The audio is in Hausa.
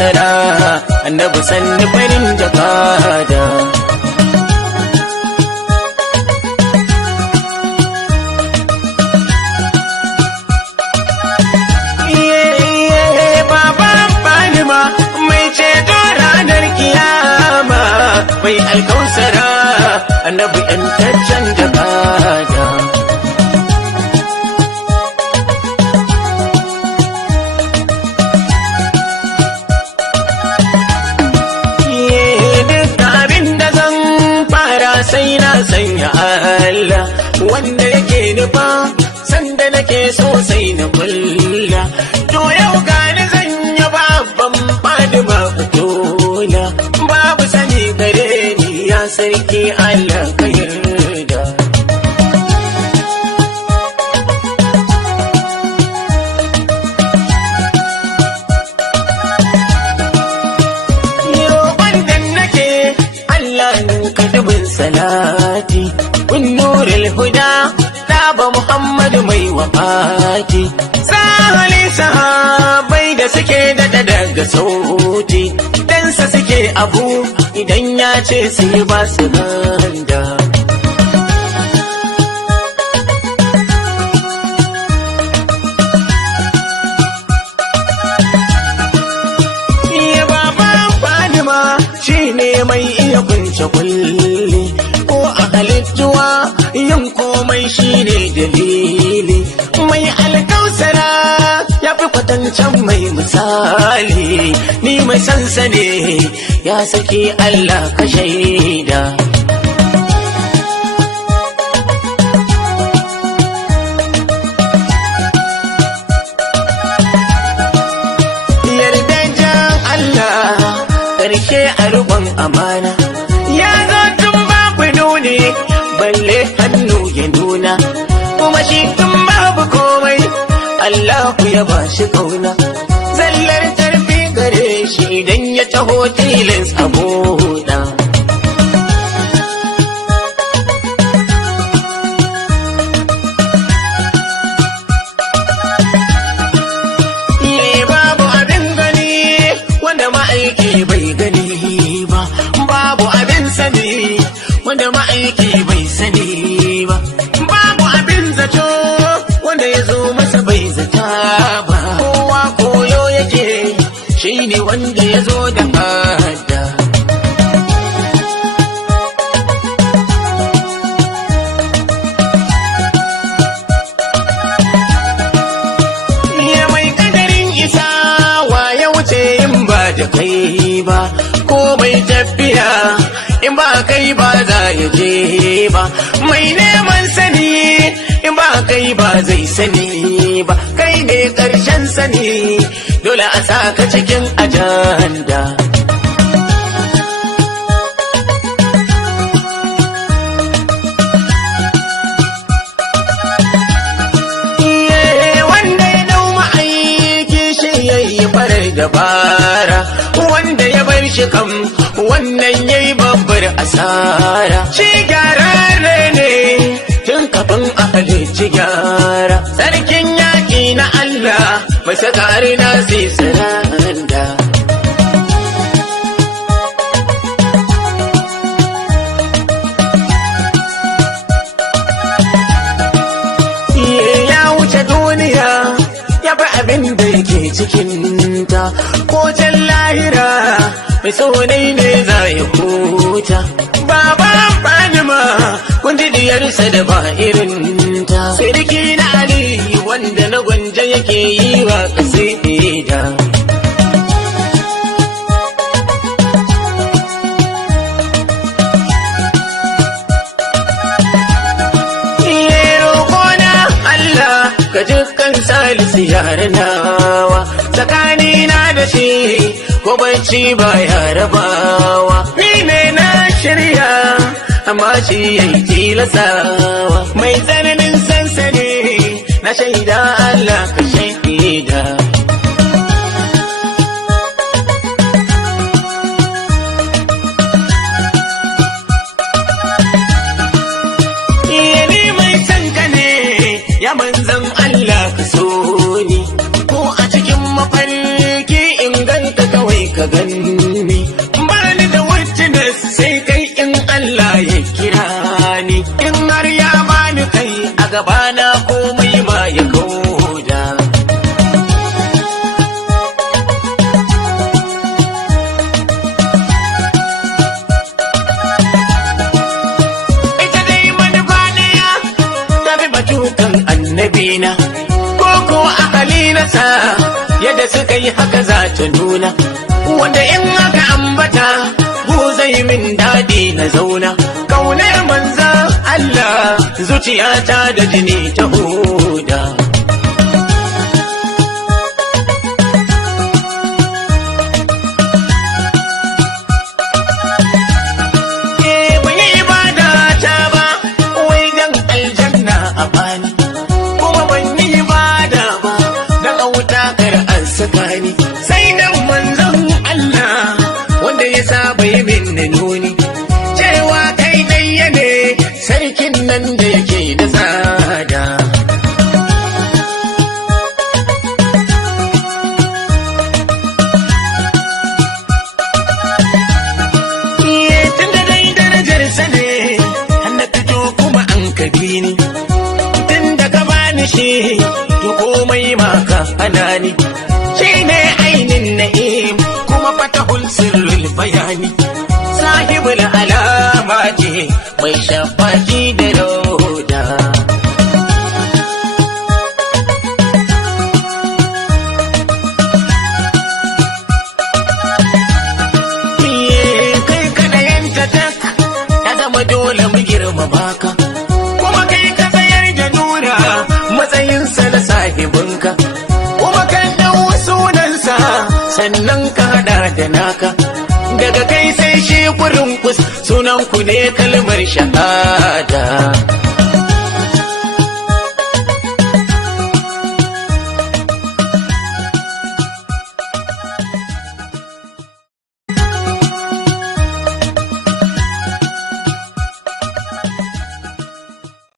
alkausara annabi sanni farin jakada. Baban Fatima mai ceto ranar kiyama, mai alkausara annabi yantaccen jakada. Sai na sanya Allah wanda yake nufa sanda nake so sai na kulla. To yau gani zan yi babban Fatima Fatola, babu sani gare ni ya sarki Allah ka yarda. Salati kun nurul huda Daba Muhammad mai wafati, sahali sahabai da suke daɗa daga sauti, dansa suke abu idan ya ce su yi ba su ganda. Shi ne mai iya kunce kulle ko a halittuwa yin komai shi ne dalili, mai alkausara ya fi kwatancan mai misali, ni mai sansa ne ya saki Allah ka shaida. Karshe a rubon amana ya zo tun babu nuni balle hannu ya nuna, kuma shi tun babu komai Allahu ya ba shi kauna, zallar tarfi gare shi idan ya taho tilin saboda. Bai gani ba, babu abin sani wanda ma'aiki bai sani ba, babu abin zato wanda ya zo masa bai zata ba, kowa koyo yake shi ne wanda ya zo da hada. Ya mai kadarin isa wa ya wuce in ba da kai ba, ko mai tafiya in ba kai ba za ya je ba, mai neman sani in ba kai ba zai sani ba, kai ne ƙarshen sani dole a saka cikin ajanda. Wanda ya dau ma'aiki shi yayi farar dabara, wanda ya bar shi kam wannan yayi babbar asara. Shi gyararre ne tun kafin a halicci gyara, sarkin yaƙi na Allah mai sakari na sai saranda. Ya wuce duniya ya fi abin da yake cikinta, ko can lahira mai sonai ne za ya huta. Baban Fatima kun ji diyarsa da ba irinta, sirki na Ali wanda na Gwanja yake yi wa kasida. Ka dukkan Salisu yarnawa, tsakanina da shi ko bacci ba ya rabawa, ni ne na shirya amma shi yayi tilasawa, mai tsananin sansani na shaida Allah ka shaida. Ya manzan Allah ka so ni, ko a cikin mafarki in ganta kawai ka gabana komai ma ya kauda. Ita dai manufa ɗaya ta fi batukan annabina, ko ahali nasa yadda suka yi haka za ta nuna, wanda in aka ambata bu zai min daɗi na zauna. Kaunar manzan Allah zuciyata da jini ta huda. Ban yi ibada ta ba wai dan aljanna a bani, kuma ban yi ibada ba dan a wuta kar an saka ni, sai dan manzan Allah wanda ya saba yi min nuni cewa kai ɗaya ne sarkin nan da yake da tsada. Tun da dai darajarsa ne na fito kuma an kabi ni, tun da ka bani shi to komai ma ka hana ni. Shi ne ainin na'im kuma fatahul sirrul bayani, sahibul alama ce mai shafaki da roda. Kai kada yanta tak ya zama dole mu girmama ka, kuma kai ka tsayar da nuna matsayinsa na sahibinka, kuma kan ɗau sunansa sannan ka haɗa da naka. Daga kai sai shi kurin kus sunan ku ne kalmar shahada.